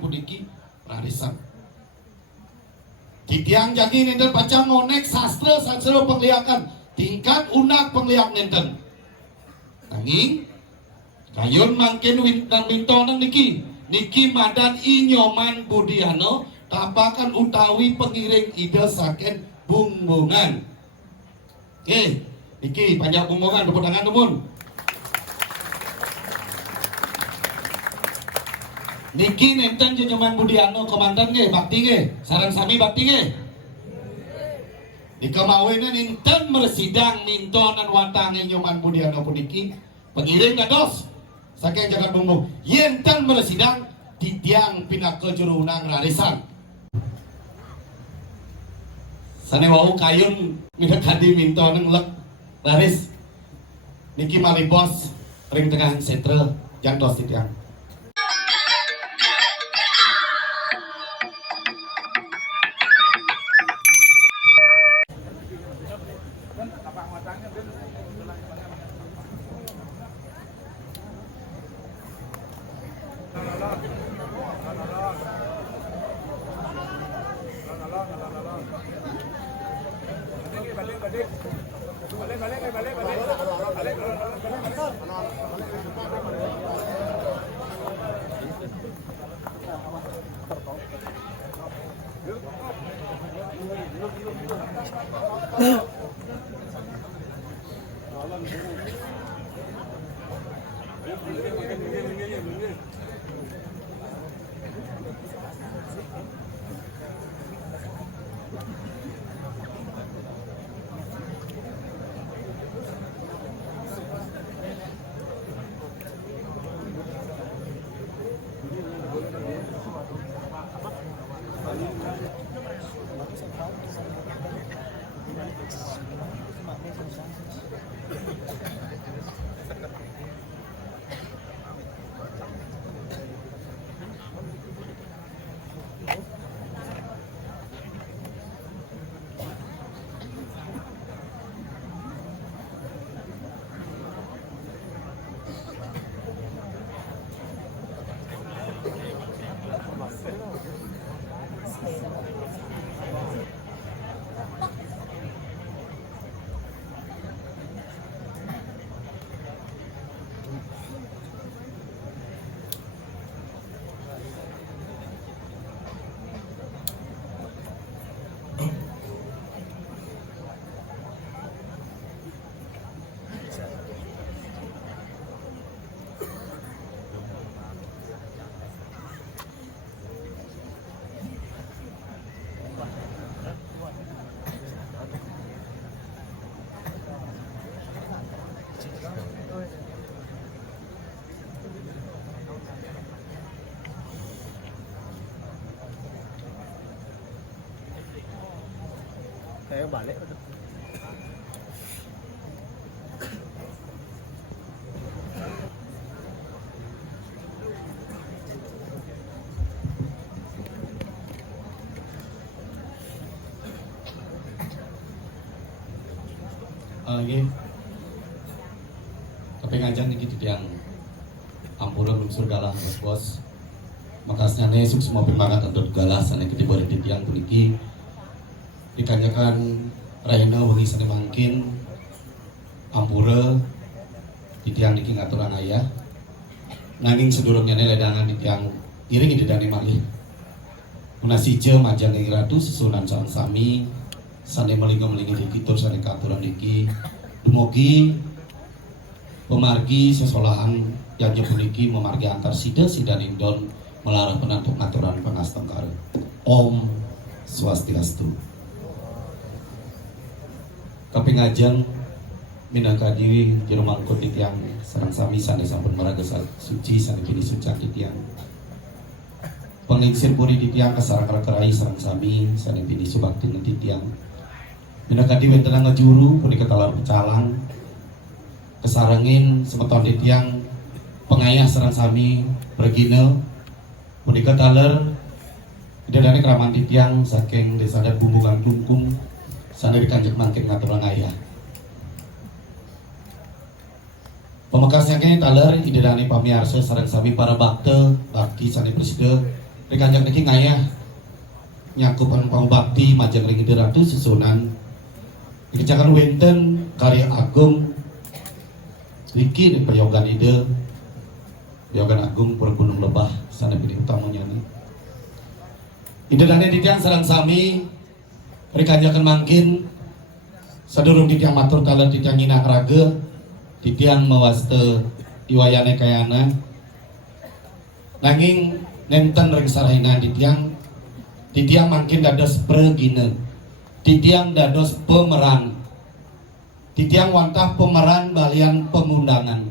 puniki rarisan. Titiang jagi nenten pacang ngonek sastra penglihakan tingkat unak pengliak nenten. Nanging kayon mangken wintan wintonan niki madan inyoman budiano tapakan utawi pengiring ide saken bumbungan. Oke, niki panjang bumbungan tepuk tangan temun. Niki nenten jenyaman budiano komandan nge, bakti nge, sarang sami bakti nge. Di kemawinnya nenten mersidang mintonan watang nyoman budiano puniki pengiring kados saking jagat bumbung yenten mersidang titiang pinaka jurunang rarisan. Sane wau kayun minakadi mintonan lek raris niki malibos ring tengah sentra jantos titiang. Saya balik. Lagi tapi ngajak nih gitu yang ampura belum surgalah bos makasnya nesuk semua bermangat untuk galasan yang kita boleh titiang puniki dikanyakan Raina wengi sane mangkin ampura titiang niki ngaturan ayah nanging sedurungnya ledangan titiang iring didani malih munasije majang ing ratu susunan sang sami sane melingi dikitur sane katuran niki dumugi pemargi sesolahan yang puniki memargi antar sida indon melarang penantuk ngaturan pangastengkar. Om Swastiastu. Kapingajeng minangkadi jero mangkut titiang sareng sami sane sampun maraga suci sane kini sucan titiang. Pengingsir puri titiang kasarang kerai sareng sami sane kini subakti titiang. Minangkadi wenten ngajuru punika talar pecalang kesarengin semeton titiang pengayah sareng sami pergina punika taler idadane kraman titiang saking desa dan bumbungan klungkung sane kanjeng mangkin ngatur ayah. Pemekasnya kene taler idadane pamiarsa sareng sami para bakte bakti sane presida rekanjak niki ngayah nyakupan pangbakti majang ring ratu susunan dikejakan wenten karya agung Riki di Payogan ide Payogan Agung Pergunung Lebah sana pilih utamanya nih ide dan titiang sarang sami rekanjakan mangkin sadurung titiang matur taler titiang inah raga titiang mawaste iwayane kayana nanging nenten ring sarahina titiang mangkin dados pregine titiang dados pemeran titiang wantah pemeran balian pemundangan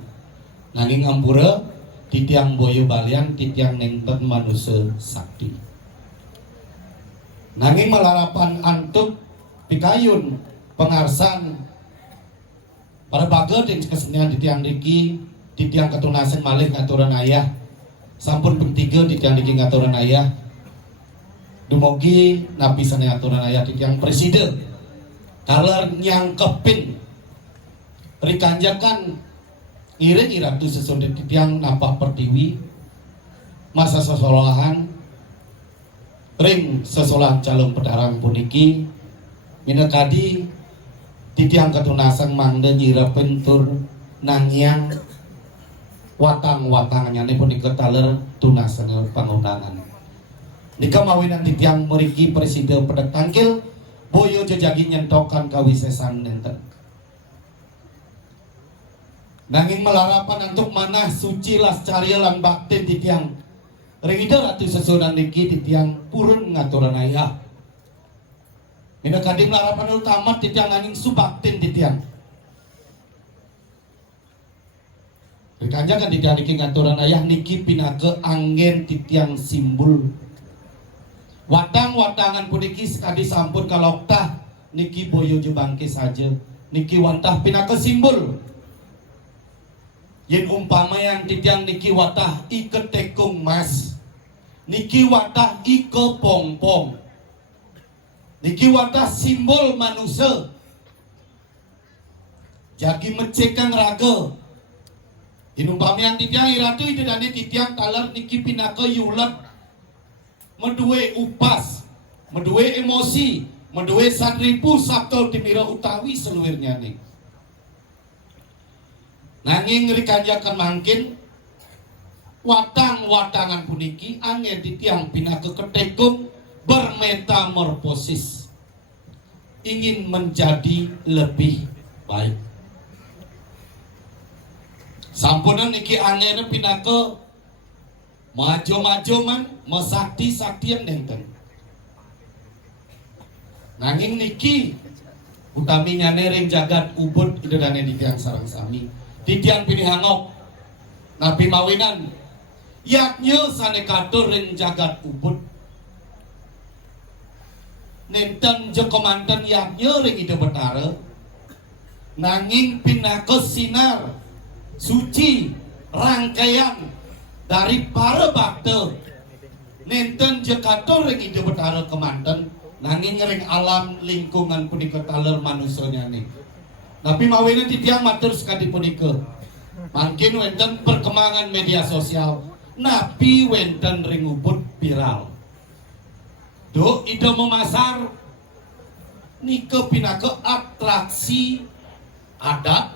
nanging ampura titiang boyo balian titiang nenten manusia sakti nanging melarapan antuk pikayun pengarsan para baget yang kesenian titiang Riki titiang ketunasan malih ngaturan ayah sampun pentiga titiang Riki ngaturan ayah dumugi nabi sana aturan ayat yang presiden kaler nyangkepin rikanjakan iring iratu sesundit yang nampak pertiwi masa sesolahan ring sesolahan calon pedarang puniki minekadi titiang ketunasan mangde nyira pentur nangyang watang-watangannya ini punika taler tunasan pangundangan Nika mawinan titiang meriki presiden pada tangkil boyo jejagi nyentokan kawisesan nenten nanging melarapan untuk manah suci las carya lan baktin titiang ringida ratu sesunan niki titiang purun ngaturan ayah mina kadim melarapan utama titiang nanging subaktin titiang rikanjakan titiang niki ngaturan ayah niki pinake angin titiang simbol watang-watangan puniki sekali sampun kaloktah niki boyo jebangke saja niki wantah pinaka simbol yen umpama yang titiang niki watah ike tekung mas niki watah ike pongpong niki watah simbol manusia jagi mecekang raga yen umpama yang titiang iratu ide dani titiang talar niki pinaka yulat medue upas, medue emosi, medue sadripu sabtol timira utawi seluirnya nih. Nanging rikanjakan mangkin watang-watangan puniki angin titiang pinaka ketekung bermetamorfosis ingin menjadi lebih baik. Sampunan niki angin pinaka maju-maju man mesakti-sakti yang nenten nanging niki utaminya nering jagat ubud ide dane titiang sarang sami titiang pilih hangok nabi mawinan yaknya sane katur ring jagat ubud nenten je komandan yaknya ring ide betara nanging pinaka sinar suci rangkaian dari para bakte nenten jekato ring ide betara kemanten nanging ring alam lingkungan punika taler manusianya nih tapi mawene titiang matur sekali punika mungkin wenten perkembangan media sosial napi wenten ring ubud viral do ide memasar nike pinaka atraksi adat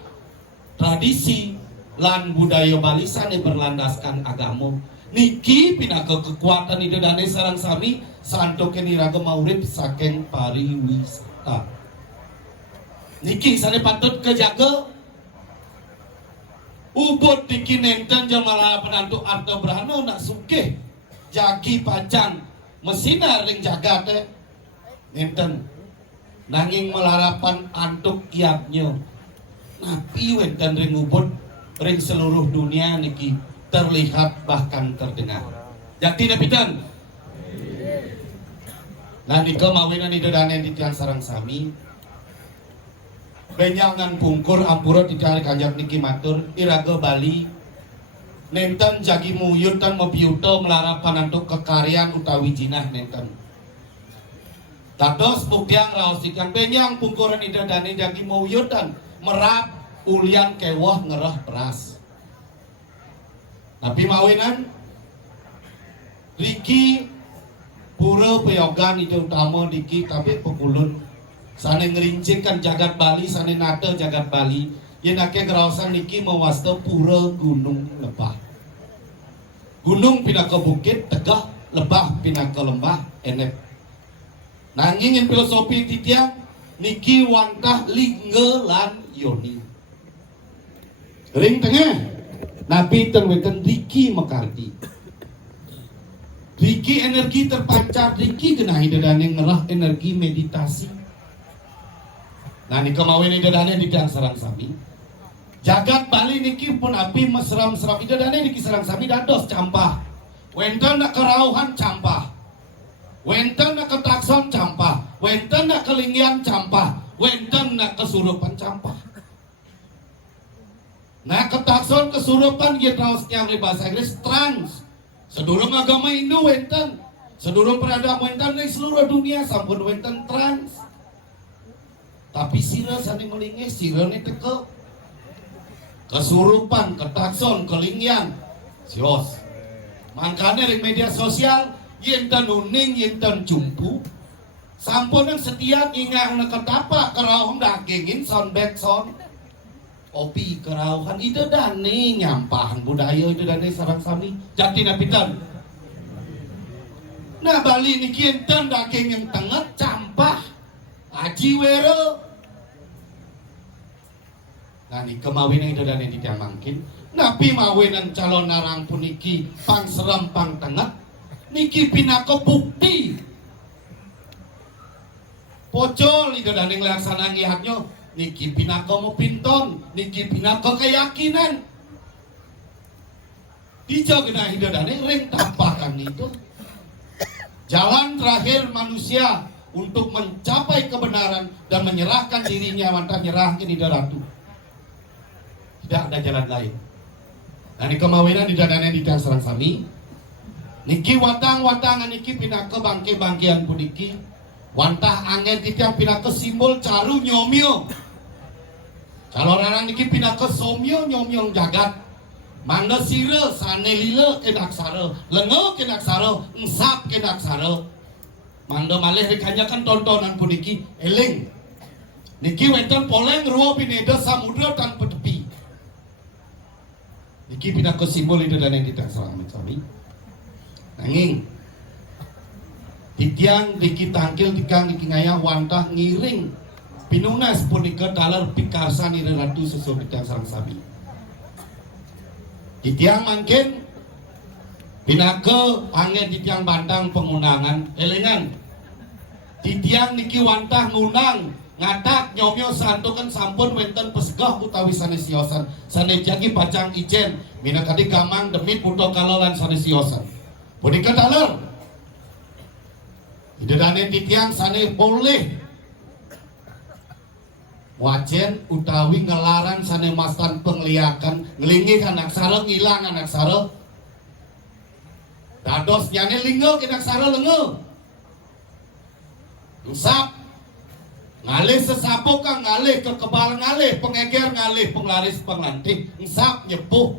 tradisi lan budaya Bali sane berlandaskan agama niki pinaka kekuatan ide dane sarang sami santoke niraga maurip saking pariwisata niki sane patut kejaga ubud niki nenten jamala penantu arta brahana nak sugih jagi pacang mesina ring jagate nenten nanging melarapan antuk kiatnya napi wenten ring ubud ring seluruh dunia niki terlihat bahkan terdengar. Jadi napitan. Nah nika mawinan ide dane titiang sarang sami. Benyangan pungkur ampura titiang kanjak niki matur iraga Bali. Nenten jagi muyut dan mebiuto melarapan untuk kekaryan utawi jinah nenten. Dados buktiang raos titiang benyang pungkuran ide dane jagi muyut dan merap ulian kewah ngerah beras tapi mawinan Riki pura peyogan itu utama Riki tapi pekulun sane ngerincingkan jagat Bali, sane nata jagat Bali yang nake kerawasan Niki mewasta pura gunung lebah. Gunung pindah ke bukit tegah, lebah pindah ke lembah enep. Nanging yang filosofi titiang Niki wantah lingga lan yoni. Ring tengah Nabi terweten Riki mekarti. Riki energi terpancar, Riki kena hidadane ngerah energi meditasi. Nah ini kemauin hidadane di tiang serang sami. Jagat Bali niki pun api mesram-seram hidadane niki serang sami dados campah. Wenten nak kerauhan campah. Wenten nak ketakson campah. Wenten nak kelinggian campah. Wenten nak kesurupan campah. Nah ketakson kesurupan gitu yang di bahasa Inggris trans. Sedurung agama Hindu wenten, sedurung peradaban wenten di seluruh dunia sampun wenten trans. Tapi sira sani melingi sira ni teke kesurupan, ketakson, kelinggian, sios. Makanya di media sosial yenten uning, yenten jumpu. Sampun yang setiap ingat nak ketapa kerauhan dagingin sound back sound. Opi kerauhan itu dane nyampahan budaya itu dane sarang sami jati napitan. Nah Bali niki enten daging yang tengah campah aji wero. Nah ni kemawinan itu dane ditamangkin. Napi mawinan calon narang puniki pang serem pang tengah niki pinaka bukti. Pocol itu dane ngelaksana ngihatnya. Niki pinaka mau pinton, niki pinaka keyakinan. Dijagna hidadane ring tapakan itu. Jalan terakhir manusia untuk mencapai kebenaran dan menyerahkan dirinya mantap nyerahkan hidadatu. Tidak ada jalan lain. Nah ini kemawinan hidadane di tiang serang sami. Niki watang-watangan niki pinaka bangke-bangkean puniki. Wantah angin di tiang pinaka simbol caru nyomyo. Kalau orang niki pindah ke somyo nyomyong jagat, mangga sira sane lila kenaksara, lengo kenaksara, ensap kenaksara. Mangga malih dikanyakan tontonan puniki eling. Niki wenten poleng ruo pineda samudra tanpa tepi. Niki pindah ke simbol itu dan yang kita serang kami. Nanging titiang niki tangkil tikang niki ngaya wantah ngiring. Pinunas punika talar pikarsan ira ratu sesuai pitang sarang sami. Titiang mangkin pinake angin titiang bandang pengundangan elengan. Titiang niki wantah ngundang ngatak nyomyo santukan sampun wenten pesgah utawi sanes siosan. Sanes jagi pacang ijen minakadi gamang demit puto kalolan sanes siosan. Punika talar. Idedane titiang sanes boleh wajen utawi ngelaran sane mastan pengliakan ngelingi anak sara ngilang anak sara dados nyane linggo anak sara lengo usap ngalih sesapo kang ngalih kekebal ngalih pengeger ngalih penglaris penglantik usap nyepuh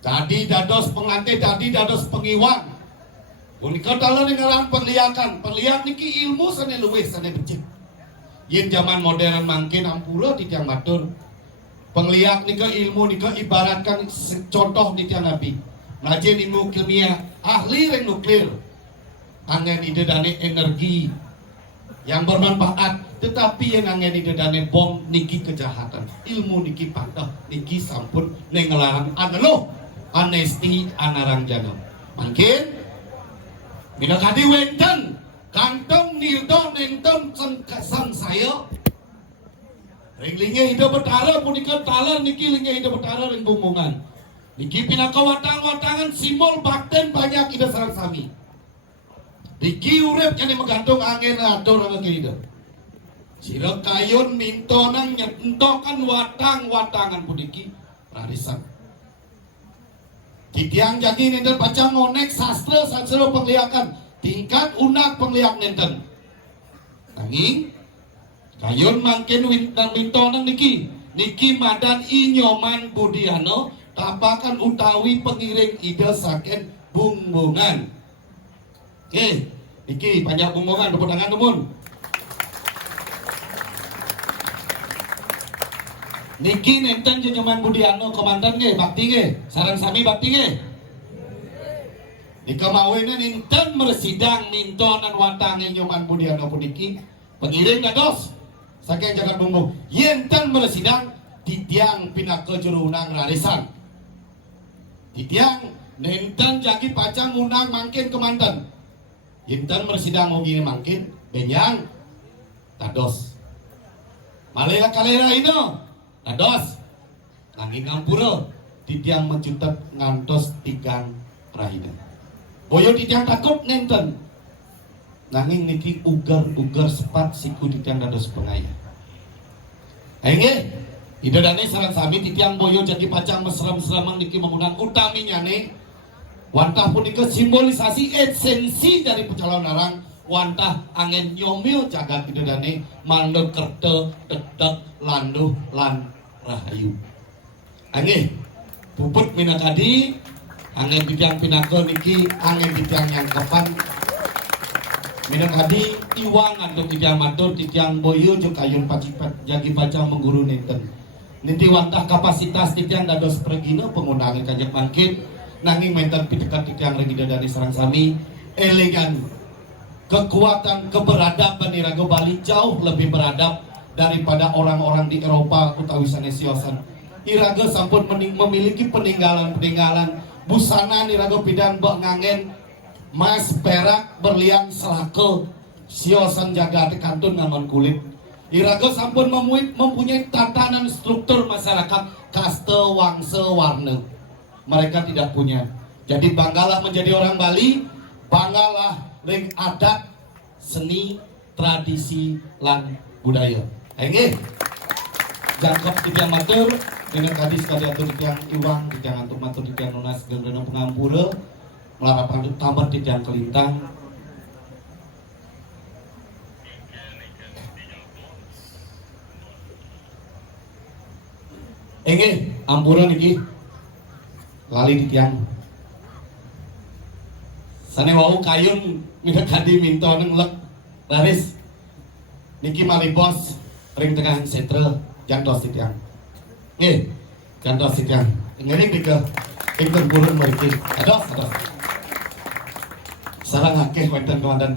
tadi dados pengantin tadi dados pengiwan punika tala ngelaran pengliakan pengliak niki ilmu sane luwih sane becik. Yen zaman modern mangkin ampura di tiang matur pengliak nika ilmu nika ibaratkan contoh di tiang nabi ngajen ilmu kimia ahli ring nuklir angin ide dane energi yang bermanfaat tetapi yang angin ide dane bom niki kejahatan ilmu niki patah niki sampun nengelaran aneluh anesti anarang jana mangkin minakadi wenten kantong nildo nenten sang saya ringlingnya hidup betara punika talar niki lingnya hidup betara ring bumbungan niki pinaka watang-watangan simbol bakten banyak ida sarang sami niki urip yang menggantung angin atur ang kira sira kayun mintonang nyentokan watang-watangan puniki rarisan titiang jadi nenten baca ngonek sastra pengliakan tingkat unak pengliak nenten nanging kayun mangkin wintonan niki madan inyoman budiano tapakan utawi pengiring ida saken bumbungan. Oke, iki panjang bumbungan tepuk tangan temun. Niki nenten Jenyaman Budiano komandan nggih, bakti nggih, sareng sami bakti nggih. Dikamawinnya ninten mersidang nintonan wantangi Nyoman Budiano puniki pengiring dados saking jagat bumbung yenten mersidang titiang pinake jurunang rarisan titiang ninten jagi pacang unang mangkin kemanten yenten mersidang ugi mangkin benyang dados malela kalera ino dados nanging ngampura titiang mencutet ngantos tigang rahina boyo titiang takut nenten nanging niki ugar sepat siku titiang dados pengaya nggih idadane sareng sami titiang boyo jadi pacang mesrem-sremen niki mengundang utaminya nih wantah punika simbolisasi esensi dari pecalon larang wantah angin nyomyo jagat idadane mandeg kerte dedeg landuh lan rahayu nggih puput minakadi angin titiang pinako niki angin titiang yang kapan minakadi iwang atau titiang matur titiang boyo jo kayun pacipat jagi pacang mengguru nenten niti wantah kapasitas titiang dados pregino penggunaan kanjeng mangkin nanging menten pitekat titiang regida dari sarang sami elegan kekuatan keberadaban irago Bali jauh lebih beradab daripada orang-orang di Eropa utawi sanesiosan iraga sampun memiliki peninggalan busana niraga pidan bak ngangen mas perak berlian selake siosan jaga kantun ngamon kulit iraga sampun mempunyai tatanan struktur masyarakat kaste wangse warna mereka tidak punya jadi banggalah menjadi orang Bali banggalah ring adat seni tradisi lan budaya nggih jangkep titiang matur dengan kadis kadi atur titiang iwang titiang antuk matur titiang nunas genggana pengampura melarapan tamat titiang kelintang nggih ampura niki lali titiang sane wau kayun mina kadi minto nenglek laris niki malibos ring tengah sentra jantos titiang nggih jantos titiang ngering dike ingkang burun mriki ados sareng akeh wonten komandan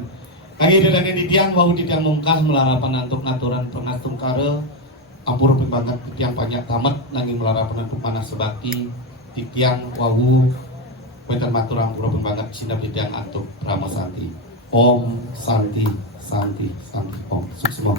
kangge dedane titiang wau titiang mungkah melarapan antuk ngaturan pengas tungkara ampura pimbangan titiang banyak tamat nanging melarapan antuk panas sebaki titiang wau wonten matur ampura pimbangan sinap titiang antuk Brahma Santi Om Santi Santi Santi Om suksma